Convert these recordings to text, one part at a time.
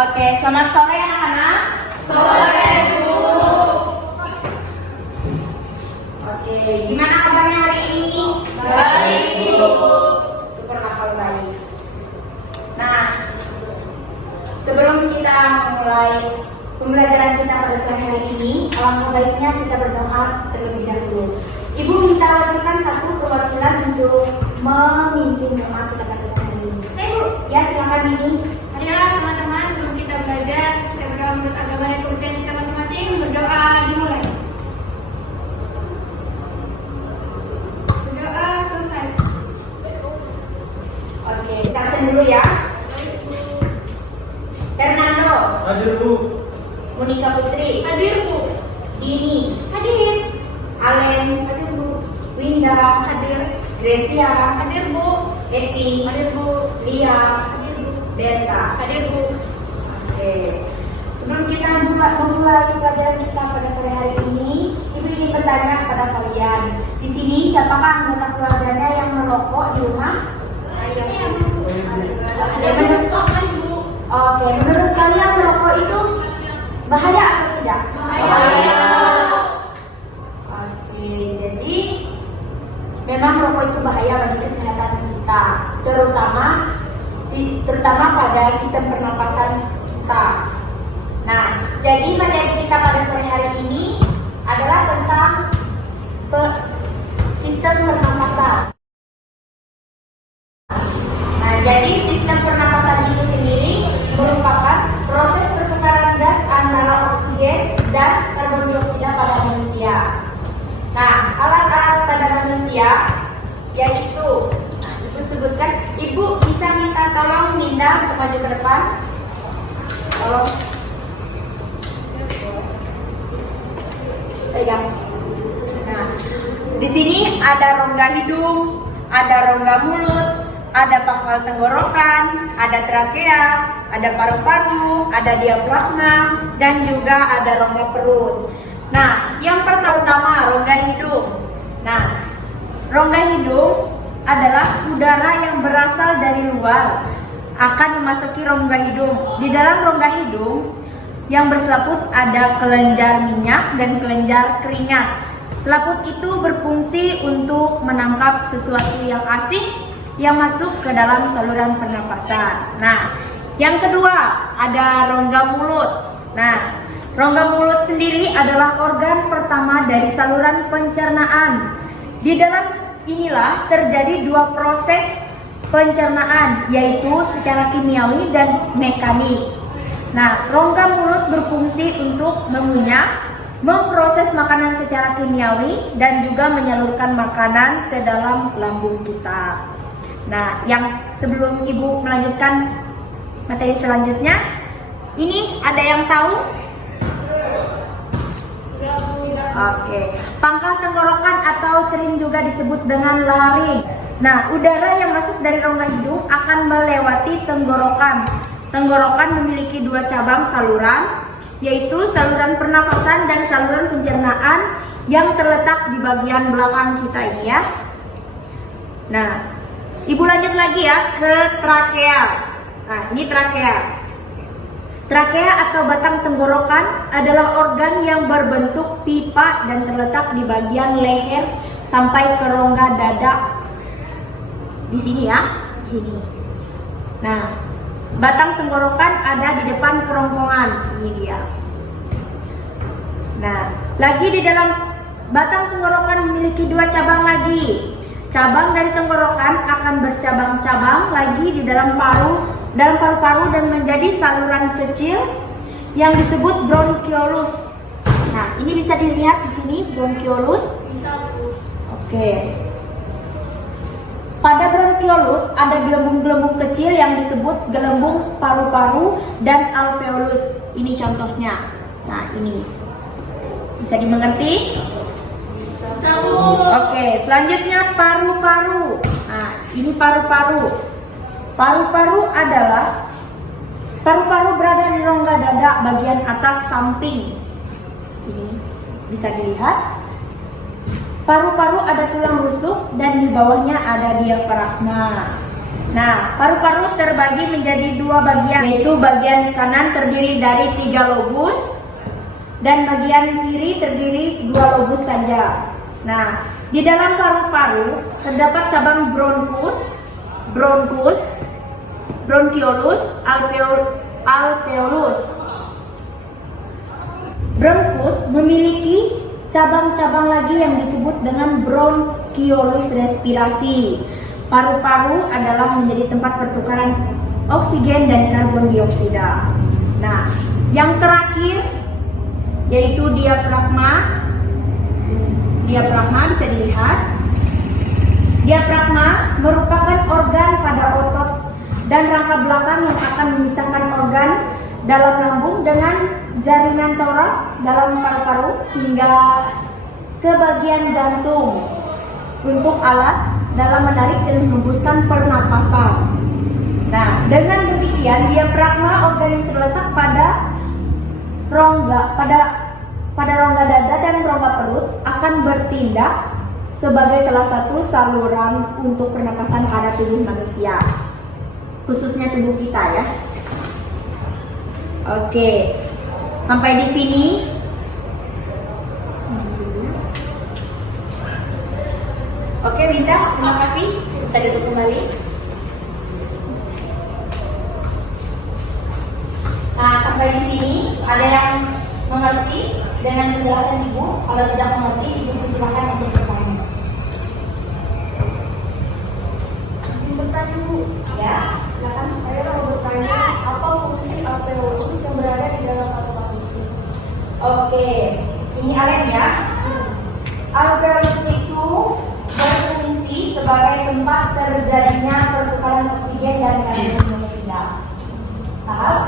Oke, selamat sore anak-anak. Sore, Bu. Oke, gimana kabarnya hari ini? Baik, Bu. Syukurlah kalau baik. Nah, sebelum kita memulai pembelajaran kita pada sore hari ini, alangkah baiknya kita berdoa terlebih dahulu. Ibu minta lakukan satu perwakilan untuk memimpin doa kita pada sore hari ini. Oke, Bu. Ya, silakan ini. Marilah teman-teman, sebelum kita belajar, kita berdoa menurut agama dan kepercayaan kita masing-masing. Berdoa dimulai. Berdoa selesai. Oke, kita absen dulu ya. Fernando, Hadir, Bu. Monika Putri, Hadir, Bu. Dini, Hadir. Alen, Hadir, Bu. Winda, Hadir. Gresia, Hadir, Bu. Eti, Hadir, Bu. Lia, Hadir, Bu. Berta. Hadir, Bu. Oke. Sebelum kita memulai pelajaran kita pada sore hari ini, Ibu ingin bertanya kepada kalian. Di sini siapakah anggota keluarganya yang merokok di rumah? Saya, Bu. Ada yang merokok? Bu. Oke, menurut kalian merokok itu bahaya atau tidak? Bahaya. Oke, jadi memang rokok itu bahaya bagi kesehatan kita, terutama pada sistem pernapasan kita. Nah, jadi materi kita pada sore hari ini adalah tentang sistem pernapasan. Nah, jadi sistem pernapasan itu sendiri merupakan proses pertukaran gas antara oksigen dan karbon dioksida pada manusia. Nah, alat-alat pada manusia yaitu, itu sebutkan. Ibu bisa minta tolong Ninda untuk maju ke depan. Tolong. Pegang. Nah, di sini ada rongga hidung, ada rongga mulut, ada pangkal tenggorokan, ada trakea, ada paru-paru, ada diafragma, dan juga ada rongga perut. Nah, yang pertama rongga hidung. Nah, rongga hidung adalah udara yang berasal dari luar akan memasuki rongga hidung. Di dalam rongga hidung yang berselaput ada kelenjar minyak dan kelenjar keringat. Selaput itu berfungsi untuk menangkap sesuatu yang asing yang masuk ke dalam saluran pernapasan. Nah, yang kedua ada rongga mulut. Nah, rongga mulut sendiri adalah organ pertama dari saluran pencernaan. Di dalam inilah terjadi dua proses pencernaan, yaitu secara kimiawi dan mekanik. Nah, rongga mulut berfungsi untuk mengunyah, memproses makanan secara kimiawi, dan juga menyalurkan makanan ke dalam lambung kita. Nah, yang sebelum Ibu melanjutkan materi selanjutnya, ini ada yang tahu? Oke, pangkal tenggorokan atau sering juga disebut dengan laring. Nah, udara yang masuk dari rongga hidung akan melewati tenggorokan. Tenggorokan memiliki dua cabang saluran, yaitu saluran pernapasan dan saluran pencernaan yang terletak di bagian belakang kita ini ya. Nah, Ibu lanjut lagi ya ke trakea. Nah, ini trakea. Trakea atau batang tenggorokan adalah organ yang berbentuk pipa dan terletak di bagian leher sampai ke rongga dada. Di sini ya, di sini. Nah, batang tenggorokan ada di depan kerongkongan. Ini dia. Nah, lagi di dalam batang tenggorokan memiliki dua cabang lagi. Cabang dari tenggorokan akan bercabang-cabang lagi di dalam paru-paru dan menjadi saluran kecil yang disebut bronkiolus. Nah, ini bisa dilihat di sini bronkiolus. Bisa, Bu. Oke. Pada bronkiolus ada gelembung-gelembung kecil yang disebut gelembung paru-paru dan alveolus. Ini contohnya. Nah, ini bisa dimengerti? Bisa, Bu. Oke, selanjutnya paru-paru. Nah, ini paru-paru. Paru-paru berada di rongga dada bagian atas samping. Ini bisa dilihat. Paru-paru ada tulang rusuk dan di bawahnya ada diafragma. Nah, paru-paru terbagi menjadi dua bagian, yaitu bagian kanan terdiri dari 3 lobus dan bagian kiri terdiri 2 lobus saja. Nah, di dalam paru-paru terdapat cabang bronkus, bronchiolus, alveolus. Bronkus memiliki cabang-cabang lagi yang disebut dengan bronchiolus respirasi. Paru-paru adalah menjadi tempat pertukaran oksigen dan karbon dioksida. Nah, yang terakhir yaitu diafragma. Diafragma bisa dilihat. Diafragma merupakan organ pada otot dan rangka belakang yang akan memisahkan organ dalam lambung dengan jaringan toraks dalam paru-paru hingga ke bagian jantung untuk alat dalam menarik dan menghembuskan pernapasan. Nah, dengan demikian diafragma organ yang terletak pada rongga dada dan rongga perut akan bertindak sebagai salah satu saluran untuk pernapasan pada tubuh manusia, khususnya tubuh kita ya. Oke, sampai di sini. Oke, Winda, terima kasih. Bisa duduk kembali. Nah, sampai di sini ada yang mengerti dengan penjelasan Ibu? Kalau tidak mengerti, Ibu silakan untuk bertanya. Izin bertanya, Bu. Ya, silakan. Saya mau bertanya, apa fungsi alveolus yang berada di dalam paru-paru itu? Oke, ini Aren ya. Alveolus itu berfungsi sebagai tempat terjadinya pertukaran oksigen dan karbon dioksida. Paham?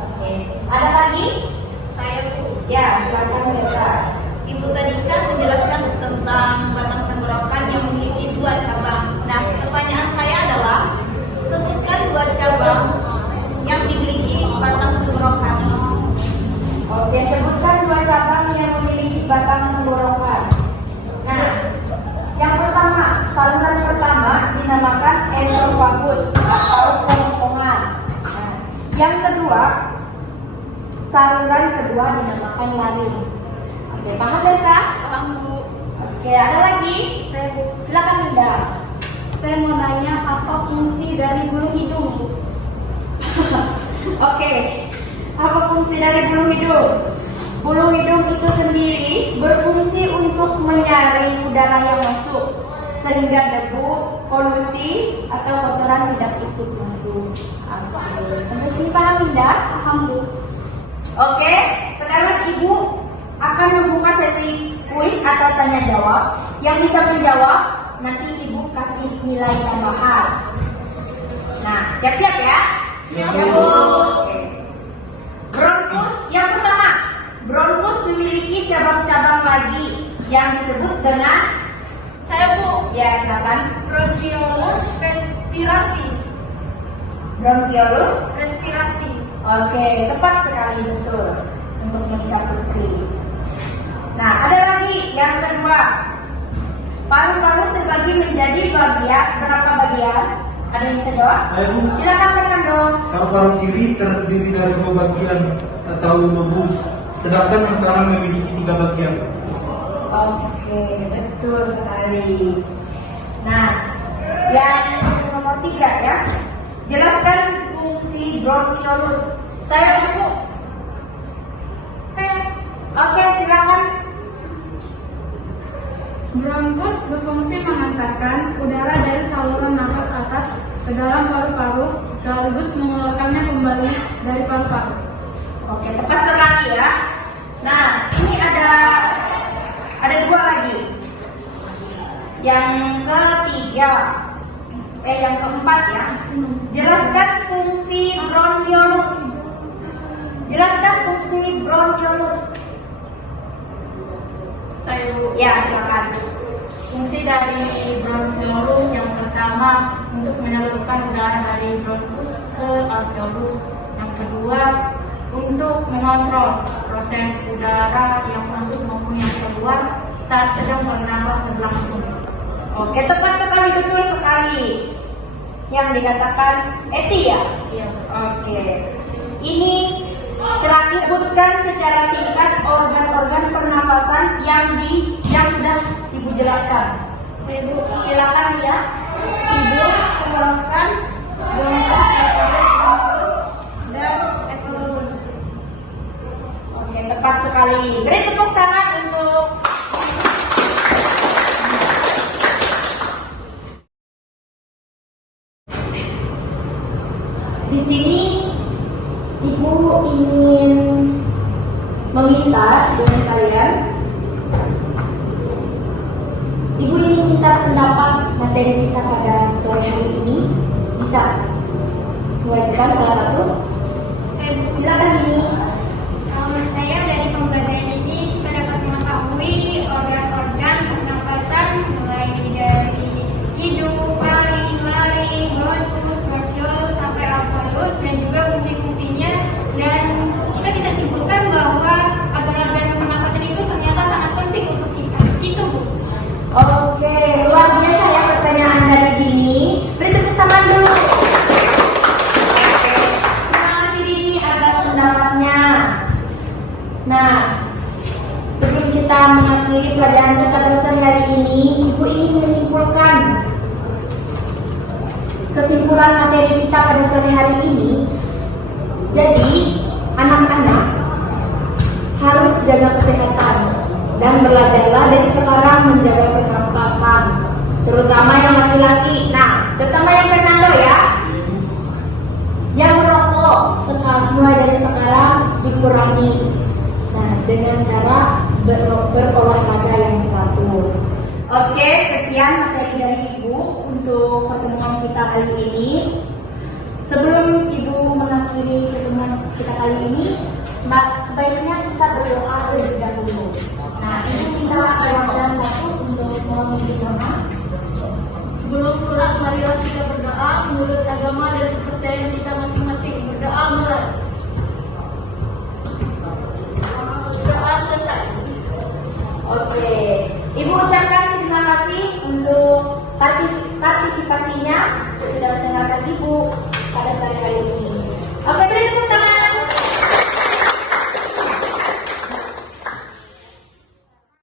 Oke. Ada lagi? Saya, Bu. Ya, silakan Petra. Ibu tadi kan menjelaskan tentang batang tenggorokan yang memiliki 2 cabang. Nah, pertanyaan saya adalah, sebutkan 2 cabang yang dimiliki batang tenggorokan. Oke, sebutkan 2 cabang yang memiliki batang tenggorokan. Nah, yang pertama, saluran pertama dinamakan esofagus atau kerongkongan. Nah, yang kedua, saluran kedua dinamakan laring. Oke, paham Beta? Paham, Bu. Oke, ada lagi? Silakan Linda. Saya mau nanya apa fungsi dari bulu hidung, Bu? Oke, apa fungsi dari bulu hidung? Bulu hidung itu sendiri berfungsi untuk menyaring udara yang masuk sehingga debu, polusi atau kotoran tidak ikut masuk. Oke, sampai sini paham Linda? Paham, Bu. Oke, sekarang Ibu akan membuka sesi kuis atau tanya jawab. Yang bisa menjawab nanti Ibu kasih nilai tambahan. Nah, siap-siap ya? Siap, Bu. Oke. Bronkus yang pertama. Bronkus memiliki cabang-cabang lagi yang disebut dengan Saya, Bu. ya silakan. Bronchiolus respirasi. Bronchiolus. Respirasi. Oke, tepat sekali betul untuk Monica Putri. Nah, ada lagi yang kedua. Paru-paru terbagi menjadi bagian, berapa bagian? Ada yang bisa jawab? Saya, Bu. Silakan tekan dong. Paru-paru kiri terdiri dari 2 bagian atau lobus, sedangkan yang kanan memiliki 3 bagian. Oke, betul sekali. Nah, yang nomor 3 ya. Jelaskan fungsi bronchiolus. Saya Ibu. Oke, silakan. Bronkus berfungsi mengantarkan udara dari saluran napas atas ke dalam paru-paru sekaligus mengeluarkannya kembali dari paru-paru. Oke, tepat sekali ya. Nah, ini ada 2 lagi. Yang ketiga, yang keempat ya. Jelaskan fungsi bronchiolus. Jelaskan fungsi bronchiolus. Saya, Bu. Ya, silakan. Fungsi dari bronchiolus yang pertama untuk menyalurkan udara dari bronkus ke alveolus. Yang kedua untuk mengontrol proses udara yang masuk maupun yang keluar saat sedang bernapas berlangsung. Oke, tepat sekali, betul sekali. yang dikatakan Eti ya? Iya. Oke. Ini terakhir sebutkan secara singkat organ-organ pernapasan yang sudah Ibu jelaskan. Silakan ya. Hidung, tenggorokan, bronkus, nasofagus, dan epiglottis. Oke, tepat sekali. Beri tepuk tangan untuk di sini. Ibu ingin meminta dari kalian. Ibu ingin minta pendapat materi kita pada sore hari ini. Bisa mulaikan salah satu. Silakan ini. Menurut saya dari pembelajaran ini kita dapat mengetahui organ-organ pernapasan mulai dari hidung, paru, laring, bronkus, bronkiolus sampai alveolus dan juga fungsi-fungsinya, dan kita bisa simpulkan bahwa organ-organ pernapasan itu ternyata sangat penting untuk kita. Itu Bu. Oke, luar biasa ya pertanyaan dari Dini. Beri tepuk tangan dulu. Oke, terima kasih Dini atas pendapatnya. Nah, sebelum kita mengakhiri pelajaran kita bersama hari ini, Ibu ingin menyimpulkan kesimpulan materi kita pada sore hari ini. Jadi, anak-anak harus jaga kesehatan dan belajarlah dari sekarang menjaga pernapasan, terutama yang laki-laki. Nah, terutama yang Fernando ya, yang merokok mulai dari sekarang dikurangi. Nah, dengan cara berolahraga yang teratur. Oke, sekian materi dari Ibu untuk pertemuan kita kali ini. Sebelum Ibu mengakhiri pertemuan kita kali ini, sebaiknya kita berdoa terlebih dahulu. Nah, Ibu minta Ramadan satu untuk memimpin doa. Sebelum pulang, marilah kita berdoa menurut agama dan kepercayaan kita masing-masing. Berdoa mulai. Doa selesai. Oke, Ibu ucapkan terima kasih untuk partisipasi